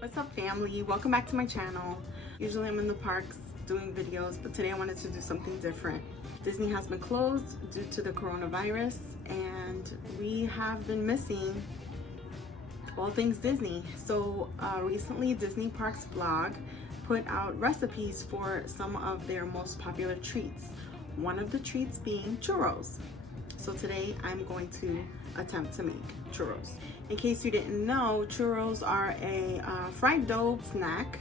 What's up, family? Welcome back to my channel. Usually I'm in the parks doing videos, but today I wanted to do something different. Disney has been closed due to the coronavirus, and we have been missing all things Disney. So recently Disney Parks blog put out recipes for some of their most popular treats. One of the treats being churros. So today I'm going to attempt to make churros. In case you didn't know, churros are a fried dough snack,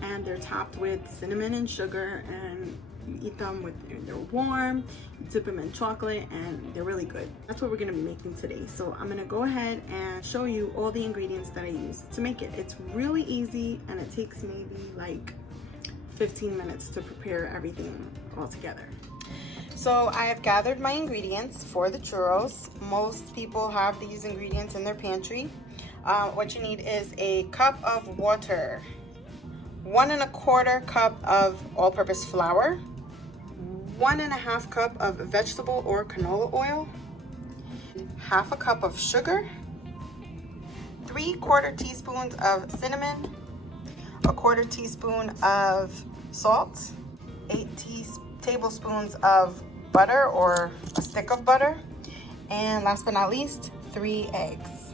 and they're topped with cinnamon and sugar, and you eat them they're warm, you dip them in chocolate, and they're really good. That's what we're gonna be making today. So I'm gonna go ahead and show you all the ingredients that I use to make it. It's really easy, and it takes maybe like 15 minutes to prepare everything all together. So I have gathered my ingredients for the churros. Most people have these ingredients in their pantry. What you need is a cup of water, 1 1/4 cup of all-purpose flour, 1 1/2 cup of vegetable or canola oil, 1/2 cup of sugar, 3/4 teaspoons of cinnamon, 1/4 teaspoon of salt, 8 tablespoons of butter or a stick of butter, and last but not least, 3 eggs.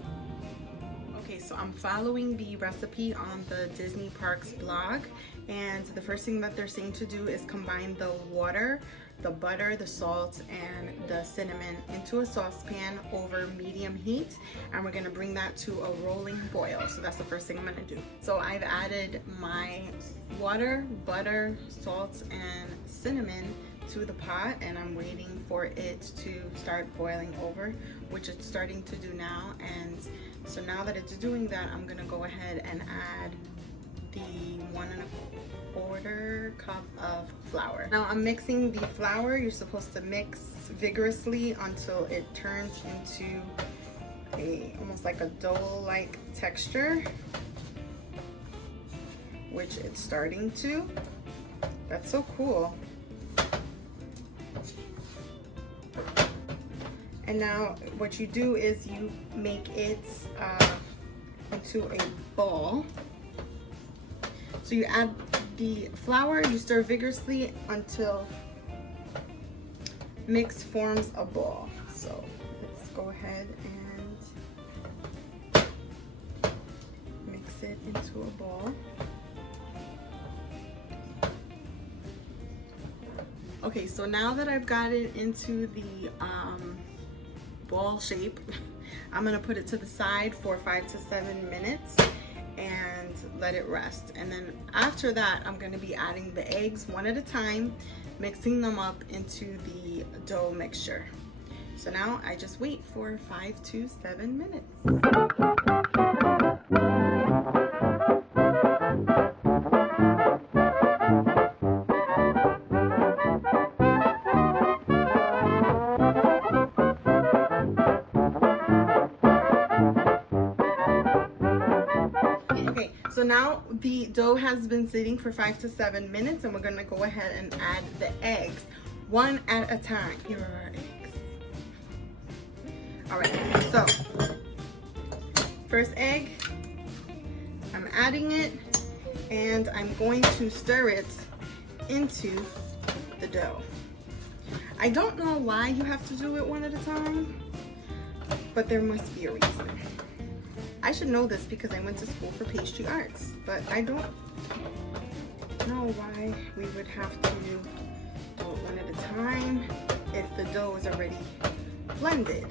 Okay, so I'm following the recipe on the Disney Parks blog, and the first thing that they're saying to do is combine the water, the butter, the salt, and the cinnamon into a saucepan over medium heat, and we're gonna bring that to a rolling boil. So that's the first thing I'm gonna do. So I've added my water, butter, salt, and cinnamon to the pot, and I'm waiting for it to start boiling over, which it's starting to do now. And so now that it's doing that, I'm gonna go ahead and add the 1 1/4 cup of flour. Now I'm mixing the flour. You're supposed to mix vigorously until it turns into almost like a dough-like texture, which it's starting to. That's so cool. And now what you do is you make it into a ball. So you add the flour, you stir vigorously until mix forms a ball. So let's go ahead and mix it into a ball. Okay, so now that I've got it into the ball shape, I'm gonna put it to the side for 5 to 7 minutes and let it rest. And then after that, I'm gonna be adding the eggs one at a time, mixing them up into the dough mixture. So now I just wait for 5 to 7 minutes. So now the dough has been sitting for 5 to 7 minutes, and we're gonna go ahead and add the eggs one at a time. Here are our eggs. All right, so first egg, I'm adding it, and I'm going to stir it into the dough. I don't know why you have to do it one at a time, but there must be a reason. I should know this because I went to school for pastry arts, but I don't know why we would have to do it one at a time if the dough is already blended.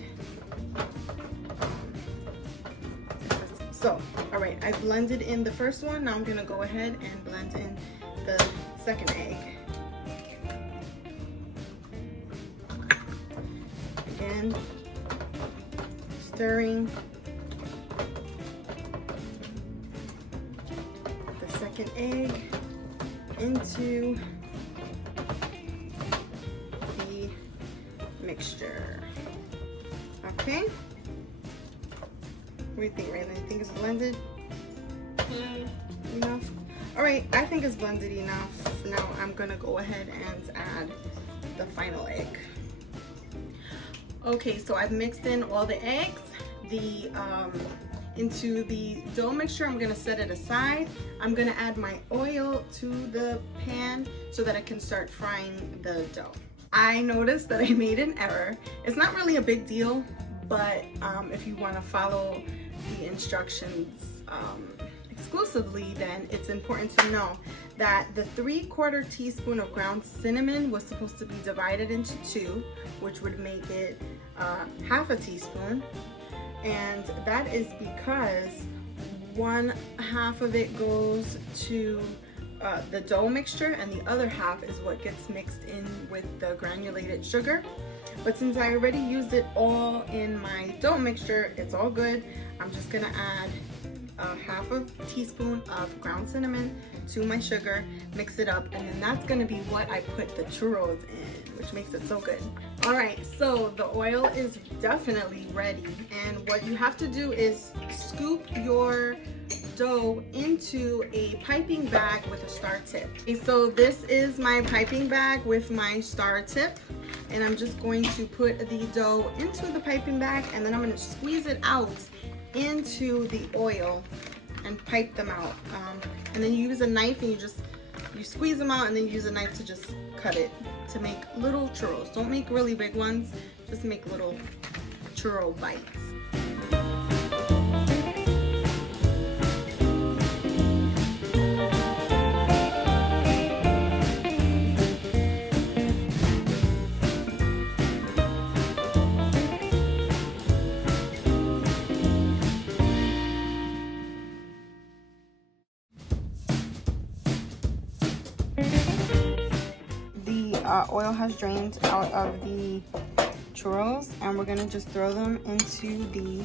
So, all right, I blended in the first one. Now I'm gonna go ahead and blend in the second egg. Again, stirring second egg into the mixture. Okay. What do you think, Raylan? You think it's blended? Enough? All right, I think it's blended enough. Now I'm gonna go ahead and add the final egg. Okay, so I've mixed in all the eggs. The into the dough mixture. I'm gonna set it aside. I'm gonna add my oil to the pan so that I can start frying the dough. I noticed that I made an error. It's not really a big deal, but if you wanna follow the instructions exclusively, then it's important to know that the 3/4 teaspoon of ground cinnamon was supposed to be divided into 2, which would make it half a teaspoon. And that is because 1/2 of it goes to the dough mixture, and the other half is what gets mixed in with the granulated sugar. But since I already used it all in my dough mixture, it's all good. I'm just gonna add 1/2 teaspoon of ground cinnamon to my sugar, mix it up, and then that's gonna be what I put the churros in, which makes it so good. All right, so the oil is definitely ready, and what you have to do is scoop your dough into a piping bag with a star tip. Okay, so this is my piping bag with my star tip, and I'm just going to put the dough into the piping bag, and then I'm going to squeeze it out into the oil and pipe them out. And then you use a knife and you squeeze them out, and then you use a knife to just cut it to make little churros. Don't make really big ones, just make little churro bites. Oil has drained out of the churros, and we're gonna just throw them into the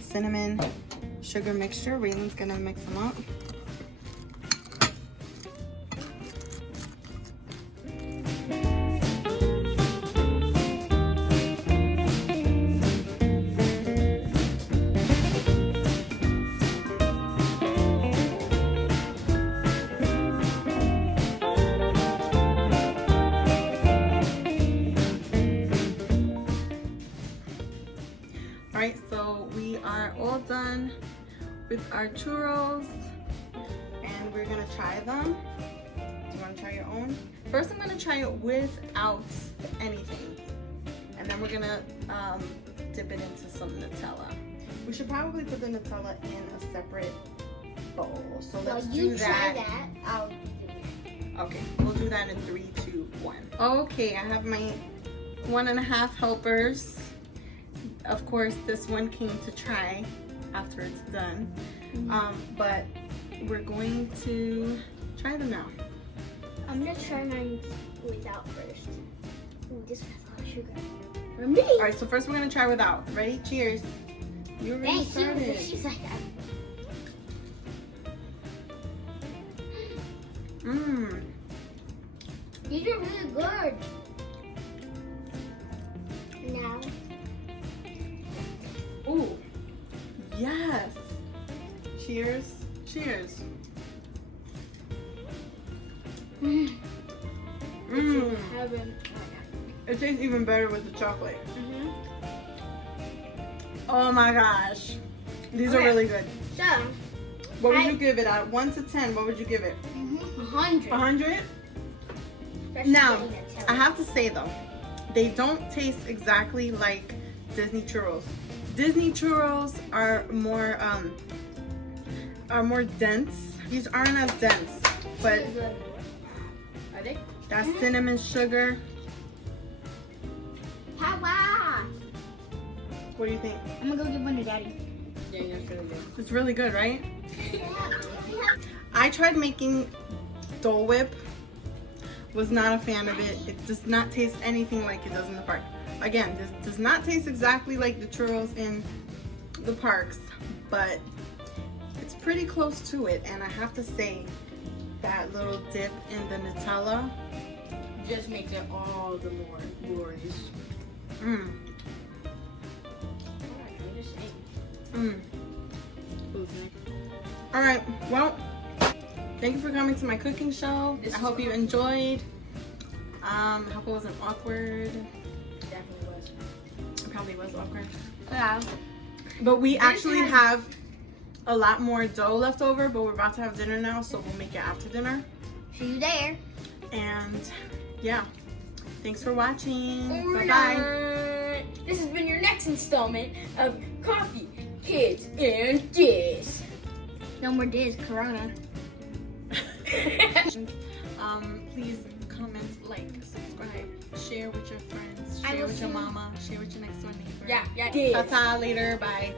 cinnamon sugar mixture. Raylan's gonna mix them up. Alright, so we are all done with our churros, and we're gonna try them. Do you want to try your own? First, I'm gonna try it without anything, and then we're gonna dip it into some Nutella. We should probably put the Nutella in a separate bowl. So let's do that. Try that. I'll do that. Okay, we'll do that in 3, 2, 1. Okay, I have my 1.5 helpers. Of course, this one came to try after it's done, but we're going to try them now. I'm gonna try mine without first. Ooh, this has a lot of sugar. For me. All right, so first we're gonna try without. Ready? Cheers. You already started. She's like that. Mmm. These are really good. Now. Ooh. Yes. Cheers. Cheers. Mmm. Mmm. It tastes even better with the chocolate. Oh my gosh. These are really good. So, what would you give it out of 1 to 10? What would you give it? 100. 100? Now, I have to say though, they don't taste exactly like Disney Churros. Disney Churros are more dense. These aren't as dense, but Are they? that's cinnamon sugar. Papa! What do you think? I'm gonna go give one to Daddy. Yeah, that's really good. It's really good, right? I tried making Dole Whip. Was not a fan of it. It does not taste anything like it does in the park. Again, this does not taste exactly like the churros in the parks, but it's pretty close to it. And I have to say, that little dip in the Nutella Just makes it all the more glorious. Mmm. Mmm. Alright, well, thank you for coming to my cooking show. I hope you enjoyed. I hope it wasn't awkward. Definitely was. It probably was awkward. Yeah. But we actually have a lot more dough left over, but we're about to have dinner now, so we'll make it after dinner. See you there. And yeah, thanks for watching. Alright. Bye-bye. This has been your next installment of Coffee, Kids, and Diz. No more Diz, Corona. Please comment, like, subscribe, share with your friends, I share will with your see you. mama, share with your next door neighbor. Yeah, Diz. Ta-ta, later, bye.